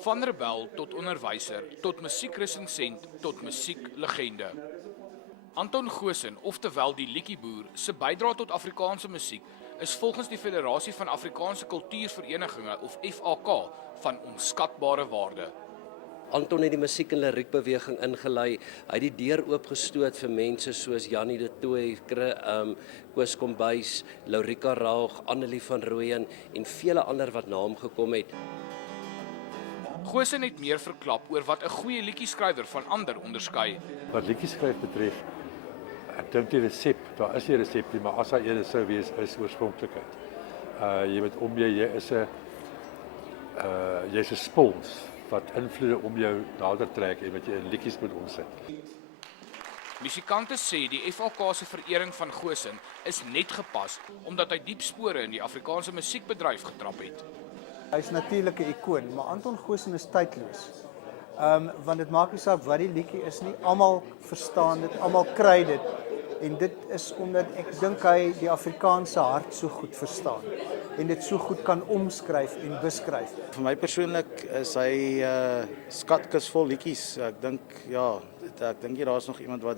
Van rebel tot onderwyser, tot musiekresensent, tot musieklegende. Anton Goosen, oftewel die Liedjieboer, se bydrae tot Afrikaanse musiek is volgens die Federasie van Afrikaanse Kultuurverenigings of FAK van onskatbare waarde. Anton het die musiek en liriekbeweging ingelei. Hy het die deur oopgestoot vir mense soos Jannie de Tooy, Koos Kombuis, Laurika Raag, Annelie van Rooyen en vele ander wat na hom gekom het. Goosen het meer verklap oor wat 'n goeie liedjieskrywer van ander onderskei. Wat liedjieskryf betref, ek dink die resep, daar is nie 'n resep nie, maar as daar een sou wees, is oorspronklikheid. Jy moet jy's 'n spons wat invloede om jou nader trek en wat jy in liedjies moet omsit. Musikante sê die FAK se verering van Goosen is net gepas omdat hy diep spore in die Afrikaanse musiekbedryf getrap het. Hy's natuurlik 'n ikoon, maar Anton Goosen is tydloos. Want dit maak nie saak wat die liedjie is nie, almal verstaan dit, almal kry dit. En dit is omdat ek dink hy die Afrikaanse hart so goed verstaan en dit so goed kan omskryf en beskryf. Vir my persoonlik is hy skatkis vol liedjies. Ek dink nie daar's nog iemand wat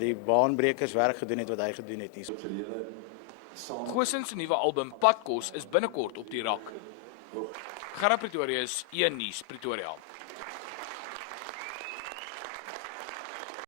die baanbrekers werk gedoen het wat hy gedoen het nie. Goosen se nuwe album Padkos is binnekort op die rak. Gerard Pretorius, 1 Nuus, Pretoria.